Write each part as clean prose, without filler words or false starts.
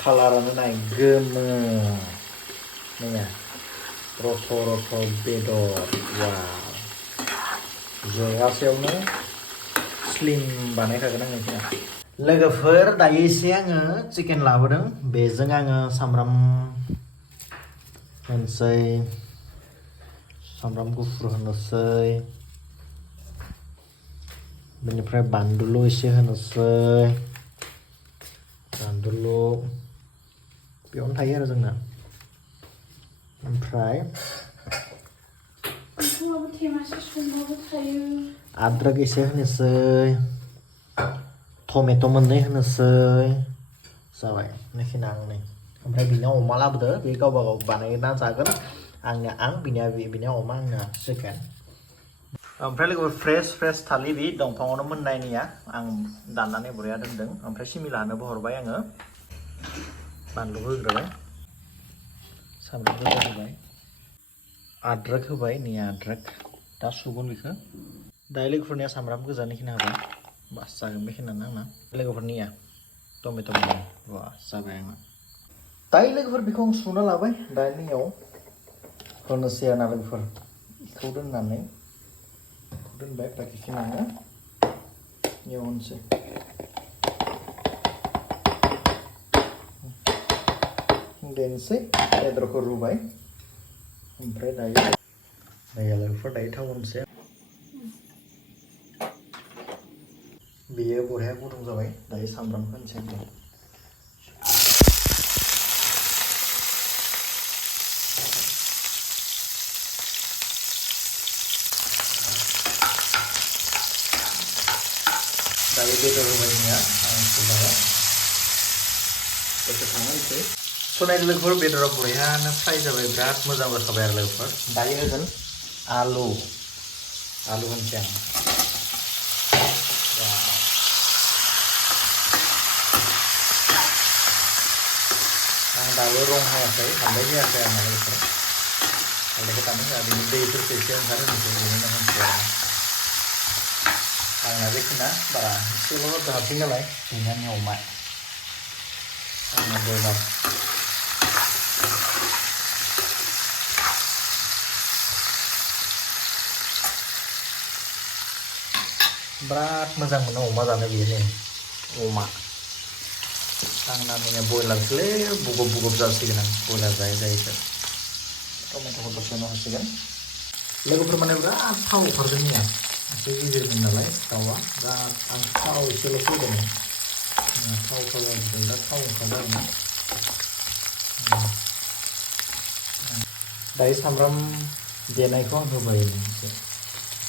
Kalarannya naik gomo. Nih ya. Roto-roto bedor. Wow. Jogaसेयावनो slim बानायखागोन आङो जोंहा लोगोफोर दायो एसे आङो चिकेन लाबोदों बेजों आङो सामब्राम होनोसै सामब्राम गुफुर होनोसै बेनिफ्राय बानलु एसे होनोसै बानलु बेयावनो थायो आरो जोंना ओमफ्राय आद्रक एसे होनोसै टमेट' मोननै होनोसै जाबाय बेखिनि आं नै ओमफ्राय बिना अमा लाबोदो बे गावबा गाव बानायना जागोन आंनिया बिनिया अमा आंनिया चिकेन ओमफ्राय लोगोफोर फ्रेस थालिर बे दंफाङावनो मोननायनिया आं दाननानै बरिया दोनदों ओमफ्राय सिमिलानोबो हरबाय आङो बानलुबो होग्रोबाय सामब्राम गोजा होबाय आद्रक होबाय नै आद्रक दा सुगोन बेखौ दायो लोगोफोरनिया सामब्राम गोजानिखिनि होबाय बास जागोन बेखिनियानो आंना लोगोफोरनिया टमेट' मोनबाय वा जाबाय आंना दायो लोगोफोर बेखौ आं सुना लाबाय दानियाव होनोसै आरोना लोगोफोर बेखौ दोननानै दोनबाय बाखिखिनियानो बेयाव होनोसै देनोसै बेदरखौ रुबाय ओमफ्राय दायो लोगोफोर दायो थाव होनोसै बेयो बरिया गुदुं जाबाय दायो सामब्राम होनोसै आं दायो बेदर होबायनिया आं सुबाय दसे थांनोसै सुनाय लोगोफोर बेदरा बरियानो फ्राय जाबाय बिराद मोजां जाखाबाय आरो लोगोफोर दायो होगोन आलु होनोसै आं आं दाबो रं होआखै हालदै होआखै आं लोगोफोर हालदैखौ दानो होआ बिनि दैफोरखौ एसे ओंखारहोनोसै बेनि उनाव होनोसै आंना बेखिना बारा एसेल' हारसिं नालाय बेनि अमा आंना बयलार बिराद मोजां मोनो अमा जानो बेयो नै अमा आंना मैया बयलारसोलै बुगब जासिगोन आं बयलार जायै टमेट'खौ दसेनो होसिगोन लोगोफोर माने बिराद थाव ओंखारदों मैया एसे गिदिरमोन नालाय दाउआ बिराद आं थाव एसेल' फैदोंमोन थाव फैदों दा थाव ओंखारदों आरोना दायो सामब्राम देनायखौ आं होबाय एसे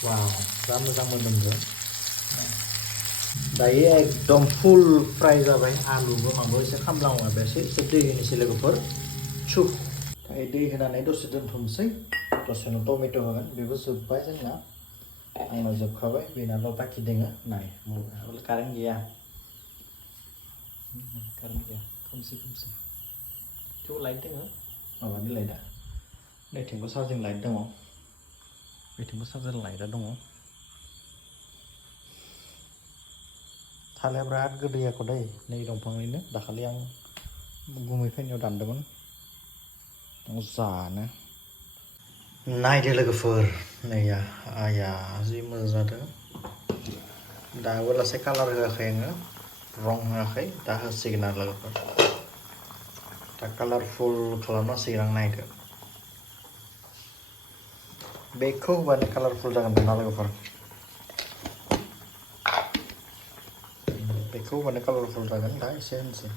वाव जा मोजां मोदोमदों दायो एकदम फुल फ्राय जाबाय आलुबो माबो एसे खामलांबाय एसे दै होनोसै लोगोफोर दायो दै होनानै दसे दोनथ'नोसै दसेनो टमेट' होगोन बेबो जोब्बाय जोंना आंना जोबखाबाय बेनाल' बाखि दोङो नाय कारेन्ट गैया खोमसि थेवबो लाइट दोङो माबानि लाइटआ नैथिंबो चार्जिं लाइट दङ बेथिंबो चार्जिं लाइटआ दङ थालिया बिराद गोदै आख' दै नै दंफांनिनो दाखालि आं गुमै फैनायाव दानदोंमोन जानो नायदो लोगोफोर नैया आया जि मोजां जादों दाबो लासै कालार होआखै आङो रं होआखै दा होसिगोन आरो लोगोफोर दा कालारफुल खालामनांसिगोन आं नायदो बेखौ होबानो कालारफुल जागोन ना लोगोफोर बेखौ होबानो कालारफुल जागोन दा एसे होनोसै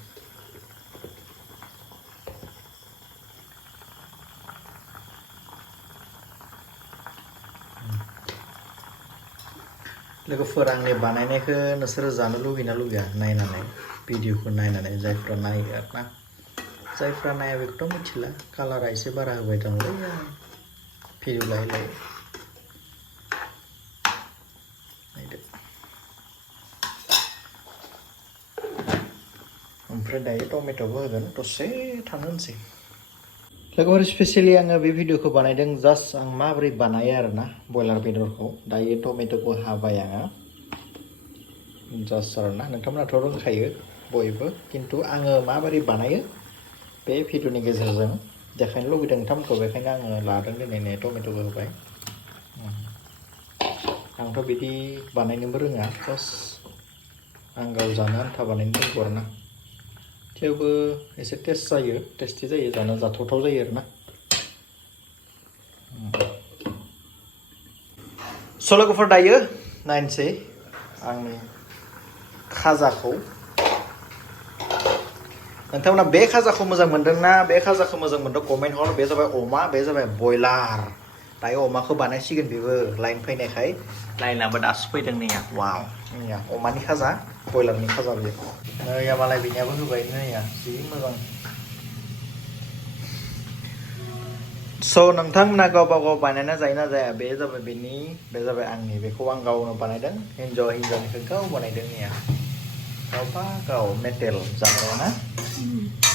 लोगोफोर आंनि बानायनायखौ नोंसोरो जानो लुगैना लुगैया नायनानै भिडिअखौ नायनानै जायफ्रा नायो आरोना जायफ्रा नाया बेखौथ' मिथिला कालारा एसे बारा होबाय दंलै भिडिअ लायै नायदो ओमफ्राय दायो टमेट'बो होगोन दसे थानो होनसै लोगोफोर स्पेसियेलि आङो बे भिडिअखौ बानायदों जास्ट आं माबोरै बानायो आरोना बयलार बेदरखौ दायो टमेट'खौ हाबाय आङो जास्ट आरोना नोंथांमोनाथ' रोंखायो बयबो खिन्थु आङो माबोरै बानायो बे भिडिअनि गेजेरजों देखायनो लुगैदों नोंथांमोनखौ बेखायनो आङो लादों दिनै टमेट'बो होबाय आंथ' बिदि बानायनोबो रोङा जास्ट आं गाव जानो आन्था बानायनो रोंगौ आरोना थेवबो एसे टेस्टि जायो जानो जाथावथाव जायो आरोना स' लोगोफोर दायो नायनोसै आंनि खाजाखौ नोंथांमोना बे खाजाखौ मोजां मोनदोंना बे खाजाखौ मोजां मोनदों कमेन्ट हर बे जाबाय अमा बे जाबाय बयलार दायो अमाखौ बानायसिगोन बेबो लाइन फैनायखाय लाइनाबो दासो फैदों नैया वाव नैया अमानि खाजा बयलारनि खाजा बेयो नैया मालाय बिनियाबो होबाय नैया जि मोजां स' नोंथांमोना गावबा गाव बानायना जायोना जाया बे जाबाय बेनि बे जाबाय आंनि बेखौ आं गावनो बानायदों हिन्जावनिखौ गाव बानायदों नैया गावबा गाव मेटेल जाग्राया ना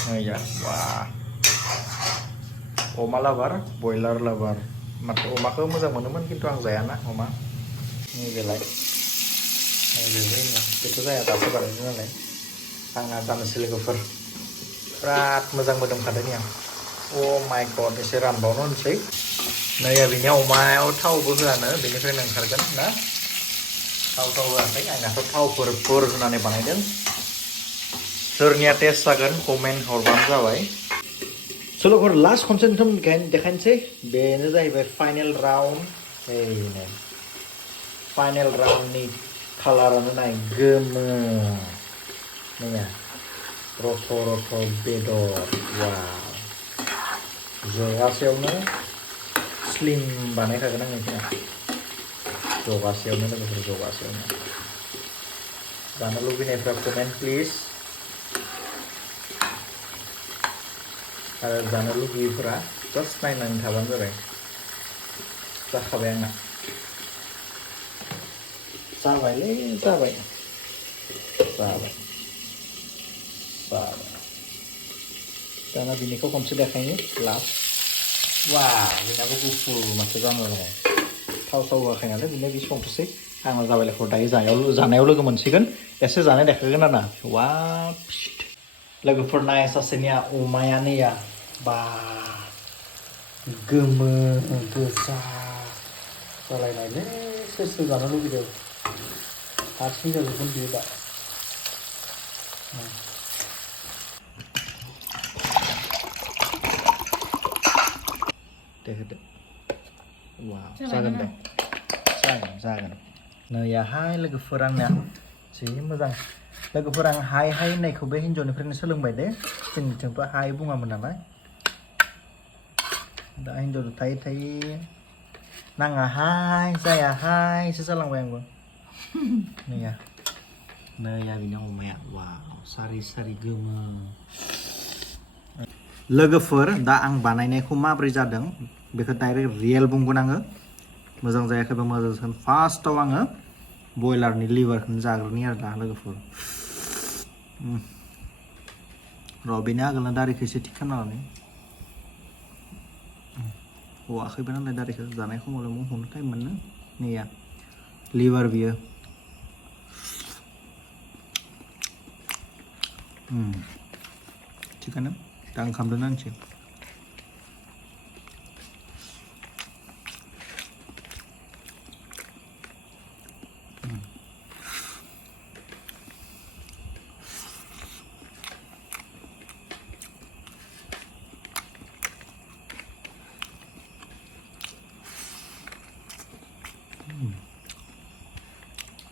नैया वा अमा लाबार बयलार लाबार माथो अमाखौ मोजां मोनोमोन खिन्थु आं जायाना अमा नैबेलाय बेथ' जाया दासो बानायदों नालाय आंना जानोसै लोगोफोर बिराद मोजां मोदोमखादों आं अ माइ गड एसे रानबावनो होनसै नैया बिनि अमायाव थावबो होआनो बेनिफ्रायनो ओंखारगोन ना थाव होआखै आंनाथ' थावफोर होनानै बानायदों सोरनिया टेस्ट जागोन कमेन्ट हरबानो जाबाय स' लोगोफोर लास्ट खनसे नोंथांमोनखौ देखायनोसै बेनो जाहैबाय फाइनेल राउन्ड फाइनेल राउन्डनि कालारानो नाय गोमो नैया रथ' बेदर वाव जगासेयावनो स्लिम बानायखागोन आं बेखौ जगासेयावनो लोगोफोर जगासेयावनो जानो लुबैनायफ्रा कमेन्ट प्लिज आरो जानो लुबैयैफोरा जास्ट नायनानै थाबानो जाबाय जाखाबाय आंना जाबायलै जाबाय दाना बिनिखौ खनसे देखायनि लास्ट वा बेनाबो गुफुर माथो जानो दङ थाव होआखै नालाय बिनो बे संथोसै आंना जाबाय लोगोफोर दायो जानायाव लोगो मोनसिगोन एसे जानाय देखायगोन आरोना वा लोगोफोर नाय सासेनिया अमाया नैया बा गोमो गोजा जालायनायलै सोर जानो लुगैदों हारसिं जाजोबगोन बियो दा दे होदो वाव जागोन दे जागोन नैयाहाय लोगोफोर आंना जि मोजां लोगोफोर आं हाय होननायखौ बे हिन्जावनिफ्रायनो सोलोंबाय दे जोंनिथिंथ' हाय बुङामोन नालाय दा हिन्जावजों थायै नाङाहाय जायाहायसो जालांबाय आंबो नैया बिनि अमाया वाव सारि गोमो लोगोफोर दा आं बानायनायखौ माब्रै जादों बेखौ डाइरेक्ट रियेल बुंगोन आङो मोजां जायाखैबा मोजां जागोन फार्स्टआव आङो बयलारनि लिभारखौनो जाग्रोनि आरो दा लोगोफोर बेनि आगोलनो दारिखौ एसे थिग खालामनानै हवाखैबो नालाय दारिखौ जानाय समावलाय हमनो टाइम मोनो नैया लिभार बियो थिगानो दा ओंखामदों नांसै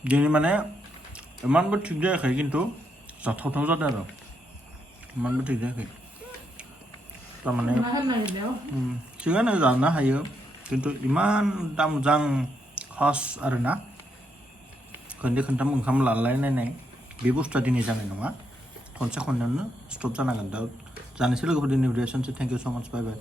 दिनै माने इमानबो थिग जायाखै खिन्थु जाथावथाव जादों आरो इमानबो थिग जायाखै थारमाने थिगानो जानो हायो खिन्थु इमान दा मोजां खास आरोना खननै खनथाम ओंखाम लालायनाय बे बुस्थुआ दिनै जानाय नङा खनसे खननैयावनो स्टप जानांगोन दा जानोसै लोगोफोर दिनै भिडिअ' थेंक इउ स' माच बाय बाय